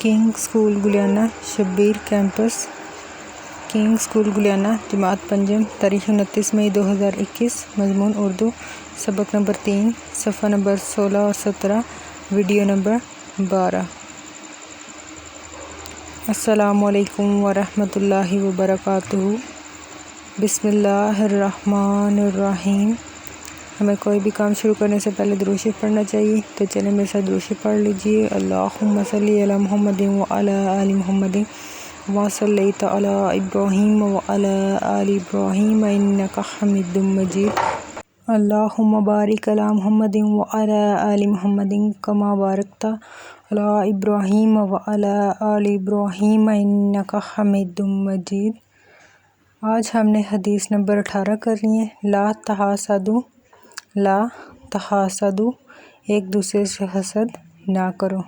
King school Guliana Shabbir campus king school Guliana جماعت پنجم تاریخ 29 مئی 2021 مضمون اردو سبق نمبر 3 صفحہ نمبر 16 اور 17 ویڈیو نمبر 12 السلام علیکم ورحمۃ اللہ وبرکاتہ بسم اللہ الرحمن الرحیم۔ ہمیں کوئی بھی کام شروع کرنے سے پہلے درود شریف پڑھنا چاہیے، تو چلیں میرے ساتھ درود شریف پڑھ لیجیے۔ اللہم صلی علی محمد وعلی آل محمد کما صلیت علی ابراہیم وعلی آل ابراہیم انک حمید مجید۔ اللہم بارک علی محمد وعلی آل محمد کما بارکت علی ابراہیم وعلی آل ابراہیم انک حمید مجید۔ آج ہم نے حدیث نمبر 18 کرنی ہے، لا تحاسدوا، ایک دوسرے سے حسد نہ کرو۔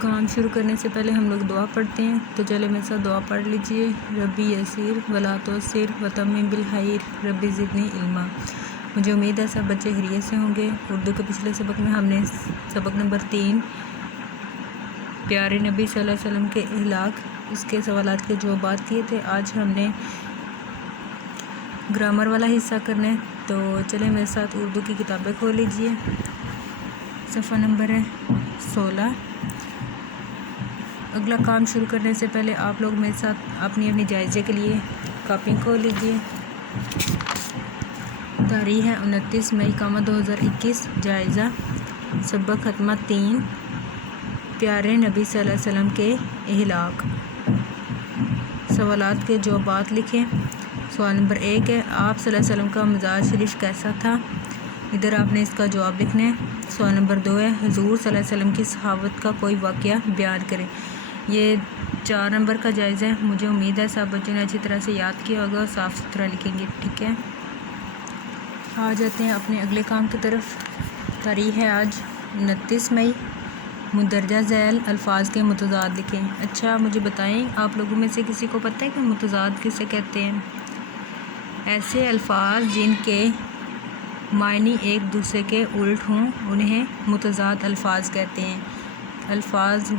کام شروع کرنے سے پہلے ہم لوگ دعا پڑھتے ہیں، تو چلے میرے ساتھ دعا پڑھ لیجئے۔ ربی یسیر ولا تعسر وتمم بالخیر ربی زدنی علما۔ مجھے امید ہے سب بچے خیریت سے ہوں گے۔ اردو کے پچھلے سبق میں ہم نے سبق نمبر 3 پیارے نبی صلی اللہ علیہ وسلم کے اخلاق، اس کے سوالات کے جوابات کیے تھے۔ آج ہم نے گرامر والا حصہ کرنا ہے، تو چلیں میرے ساتھ اردو کی کتابیں کھول لیجئے۔ صفحہ نمبر ہے 16۔ اگلا کام شروع کرنے سے پہلے آپ لوگ میرے ساتھ اپنی جائزے کے لیے کاپی کھول لیجئے۔ تاریخ ہے 29 مئی 2021۔ جائزہ سبق ختمہ 3 پیارے نبی صلی اللہ علیہ وسلم کے اخلاق۔ سوالات کے جوابات لکھیں۔ سوال نمبر 1 ہے، آپ صلی اللہ علیہ وسلم کا مزاج شریف کیسا تھا؟ ادھر آپ نے اس کا جواب لکھنا ہے۔ سوال نمبر 2 ہے، حضور صلی اللہ علیہ وسلم کی صحابت کا کوئی واقعہ بیان کریں۔ یہ 4 نمبر کا جائزہ ہے۔ مجھے امید ہے سب بچوں نے اچھی طرح سے یاد کیا ہوگا اور صاف ستھرا لکھیں گے، ٹھیک ہے؟ آ جاتے ہیں اپنے اگلے کام کی طرف۔ تاریخ ہے آج 29 مئی۔ مندرجہ ذیل الفاظ کے متضاد لکھیں۔ اچھا مجھے بتائیں، آپ لوگوں میں سے کسی کو پتہ ہے کہ متضاد کسے کہتے ہیں؟ ایسے الفاظ جن کے معنی ایک دوسرے کے الٹ ہوں انہیں متضاد الفاظ کہتے ہیں۔ الفاظ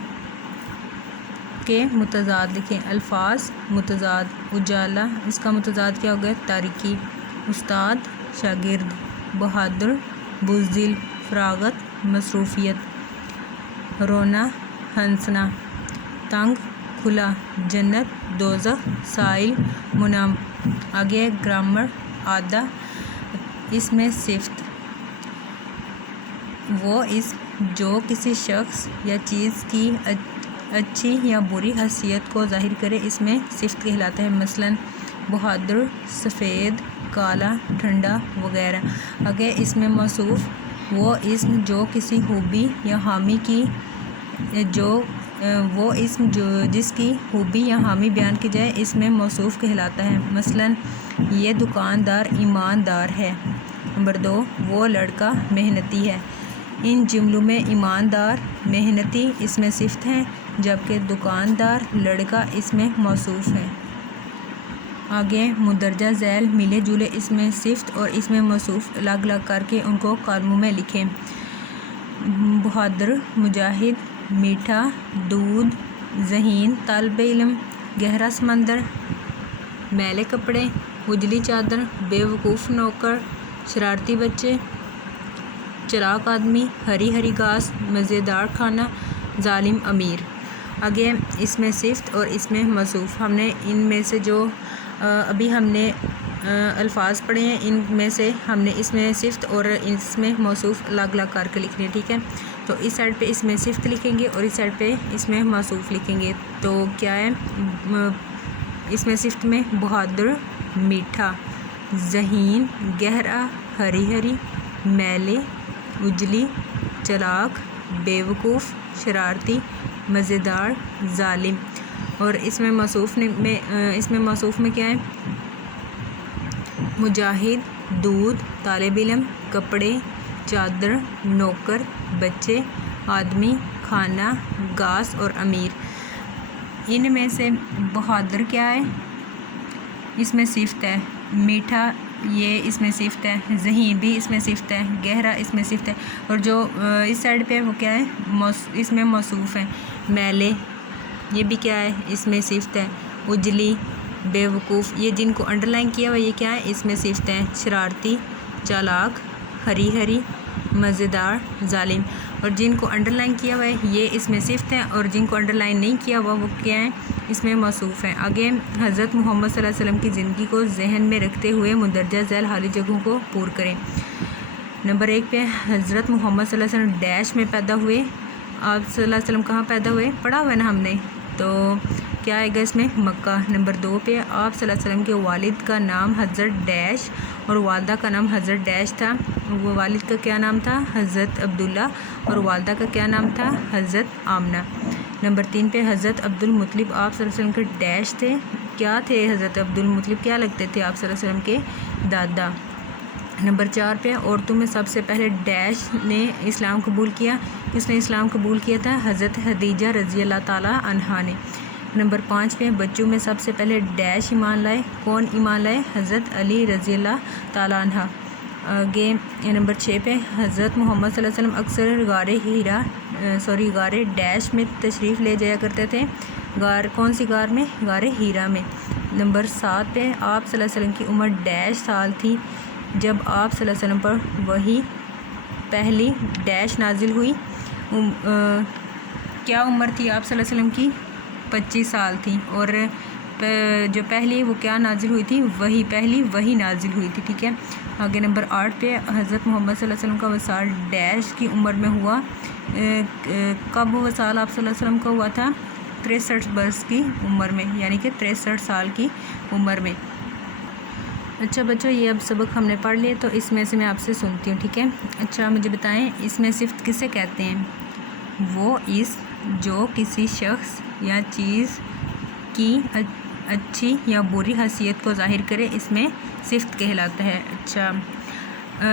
کے متضاد لکھیں۔ الفاظ متضاد، اجالا، اس کا متضاد کیا ہوگا؟ تاریکی۔ استاد شاگرد، بہادر بزدل، فراغت مصروفیت، رونا ہنسنا، تنگ کھلا، جنت دوزخ، سائل منعم۔ آگے گرامر آدھا، اس میں صفت، وہ اسم جو کسی شخص یا چیز کی اچھی یا بری حیثیت کو ظاہر کرے اس میں صفت کہلاتا ہے۔ مثلاً بہادر، سفید، کالا، ٹھنڈا وغیرہ۔ آگے اس میں موصوف، وہ اسم جو کسی خوبی یا حامی کی جس کی خوبی یا حامی بیان کی جائے اس میں موصوف کہلاتا ہے۔ مثلاً یہ دکاندار ایماندار ہے۔ نمبر 2، وہ لڑکا محنتی ہے۔ ان جملوں میں ایماندار، محنتی اس میں صفت ہیں، جبکہ دکاندار، لڑکا اس میں موصوف ہے۔ آگے مندرجہ ذیل ملے جلے اس میں صفت اور اس میں موصوف الگ الگ کر کے ان کو کالموں میں لکھیں۔ بہادر، مجاہد، میٹھا دودھ، ذہین طالب علم، گہرا سمندر، میلے کپڑے، اجلی چادر، بے وقوف نوکر، شرارتی بچے، چلاک آدمی، ہری ہری گھاس، مزیدار کھانا، ظالم امیر۔ آگے اس میں صفت اور اس میں موصوف، ہم نے ان میں سے جو ابھی ہم نے الفاظ پڑھے ہیں ان میں سے ہم نے اس میں صفت اور اس میں موصوف الگ الگ کر کے لکھنے، ٹھیک ہے؟ تو اس سائڈ پہ اس میں صفت لکھیں گے اور اس سائڈ پہ اس میں موصوف لکھیں گے۔ تو کیا ہے اس میں صفت میں بہادر میٹھا، ذہین گہرا، ہری ہری، میلے اجلی، چلاک بے وقوف، شرارتی مزیدار، ظالم۔ اور اس میں موصوف میں کیا ہے؟ مجاہد، دودھ، طالب علم، کپڑے، چادر، نوکر، بچے، آدمی، کھانا، گھاس اور امیر۔ ان میں سے بہادر کیا ہے؟ اس میں صفت ہے۔ میٹھا یہ اس میں صفت ہے، ذہین بھی اس میں صفت ہے، گہرا اس میں صفت ہے، اور جو اس سائڈ پہ وہ کیا ہے، اس میں موصوف ہے، میلے یہ بھی کیا ہے، اس میں صفت ہے، اجلی، بے وقوف، یہ جن کو انڈر لائن کیا ہوا یہ کیا ہے، اس میں صفت ہیں، شرارتی، چالاک، ہری ہری، مزیدار، ظالم، اور جن کو انڈر لائن کیا ہوا ہے یہ اس میں صفت ہیں، اور جن کو انڈر لائن نہیں کیا ہوا وہ کیا ہیں، اس میں موصوف ہیں۔ آگے حضرت محمد صلی اللہ علیہ وسلم کی زندگی کو ذہن میں رکھتے ہوئے مندرجہ ذیل خالی جگہوں کو پور کریں۔ نمبر 1 پہ حضرت محمد صلی اللہ علیہ وسلم ڈیش میں پیدا ہوئے۔ آپ صلی اللہ علیہ وسلم کہاں پیدا ہوئے، پڑھا ہوا ہے نا ہم نے، تو کیا آئے گا اس میں، مکہ۔ نمبر 2 پہ آپ صلی اللہ علیہ وسلم کے والد کا نام حضرت ڈیش اور والدہ کا نام حضرت ڈیش تھا۔ وہ والد کا کیا نام تھا، حضرت عبداللہ، اور والدہ کا کیا نام تھا، حضرت آمنہ۔ نمبر 3 پہ حضرت عبدالمطلب آپ صلی اللہ علیہ وسلم کے ڈیش تھے، کیا تھے حضرت عبدالمطلب، کیا لگتے تھے آپ صلی اللہ علیہ وسلم کے دادا۔ نمبر 4 پہ عورتوں میں سب سے پہلے ڈیش نے اسلام قبول کیا، کس نے اسلام قبول کیا تھا، حضرت خدیجہ رضی اللہ تعالیٰ عنہا نے۔ نمبر 5 پہ بچوں میں سب سے پہلے ڈیش ایمان لائے، کون ایمان لائے، حضرت علی رضی اللہ تعالیٰ عنہ۔ آگے نمبر 6 پہ حضرت محمد صلی اللہ علیہ وسلم اکثر غار ڈیش میں تشریف لے جایا کرتے تھے، غار کون سی غار میں، غار ہیرا میں۔ نمبر 7 پہ آپ صلی اللہ علیہ وسلم کی عمر ڈیش سال تھی جب آپ صلی اللہ علیہ وسلم پر وحی پہلی ڈیش نازل ہوئی، کیا عمر تھی آپ صلی اللہ علیہ وسلم کی، 25 سال تھی، اور جو پہلی وہ کیا نازل ہوئی تھی، وہی پہلی وہی نازل ہوئی تھی، ٹھیک ہے۔ آگے نمبر 8 پہ حضرت محمد صلی اللہ علیہ وسلم کا وصال ڈیش کی عمر میں ہوا، کب وصال آپ صلی اللہ علیہ وسلم کا ہوا تھا، 63 برس کی عمر میں، یعنی کہ 63 سال کی عمر میں۔ اچھا بچوں، یہ اب سبق ہم نے پڑھ لیے، تو اس میں سے میں آپ سے سنتی ہوں، ٹھیک ہے۔ اچھا مجھے بتائیں اس میں صفت کسے کہتے ہیں، وہ اس جو کسی شخص یا چیز کی اچھی یا بری حیثیت کو ظاہر کرے، اس میں صفت کہلاتا ہے۔ اچھا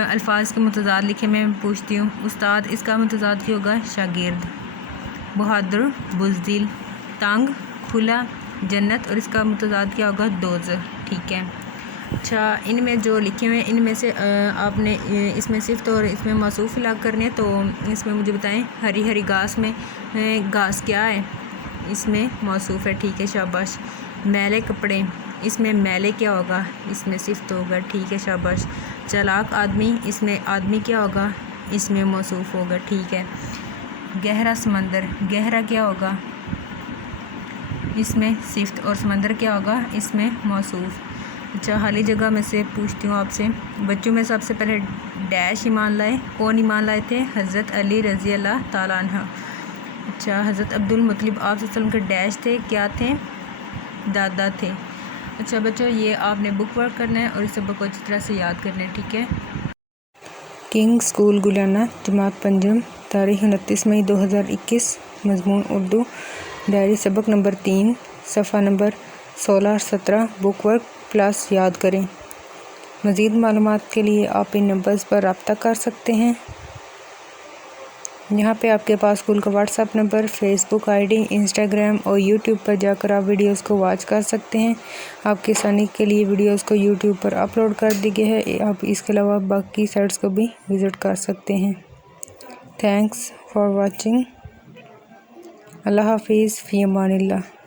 الفاظ کے متضاد لکھے، میں پوچھتی ہوں، استاد اس کا متضاد کیا ہوگا، شاگرد، بہادر، بزدل، تنگ، کھلا، جنت، اور اس کا متضاد کیا ہوگا، دوزخ، ٹھیک ہے۔ اچھا ان میں جو لکھے ہوئے ہیں ان میں سے آپ نے اس میں صفت اور اس میں موصوف ہلاک کرنے ہیں، تو اس میں مجھے بتائیں ہری ہری گھاس میں گھاس کیا ہے، اس میں موصوف ہے، ٹھیک ہے، شاباش۔ میلے کپڑے، اس میں میلے کیا ہوگا، اس میں صفت ہوگا، ٹھیک ہے، شاباش۔ چالاک آدمی، اس میں آدمی کیا ہوگا، اس میں موصوف ہوگا، ٹھیک ہے۔ گہرا سمندر، گہرا کیا ہوگا، اس میں صفت، اور سمندر کیا ہوگا، اس میں موصوف۔ اچھا خالی جگہ میں سے پوچھتی ہوں آپ سے، بچوں میں سب سے پہلے ڈیش ایمان لائے، کون ایمان لائے تھے، حضرت علی رضی اللہ تعالیٰ عنہ۔ اچھا حضرت عبدالمطلب آپ صلی اللہ علیہ وسلم کے ڈیش تھے، کیا تھے، دادا تھے۔ اچھا بچوں یہ آپ نے بک ورک کرنا ہے اور اس سبق کو اچھی طرح سے یاد کرنا ہے، ٹھیک ہے۔ کنگ اسکول گلیانہ، جماعت پنجم، تاریخ 29 مئی 2021، مضمون اردو، ڈائری سبق نمبر 3، صفحہ نمبر 16 اور 17، بک ورک پلس یاد کریں۔ مزید معلومات کے لیے آپ ان نمبرز پر رابطہ کر سکتے ہیں۔ یہاں پہ آپ کے پاس اسکول کا WhatsApp number, Facebook ID, Instagram اور یوٹیوب پر جا کر آپ ویڈیوز کو واچ کر سکتے ہیں۔ آپ کی آسانی کے لیے ویڈیوز کو یوٹیوب پر اپلوڈ کر دی گئی ہے، آپ اس کے علاوہ باقی سائٹس کو بھی وزٹ کر سکتے ہیں۔ Thanks for watching. اللہ حافظ، فی امان اللہ۔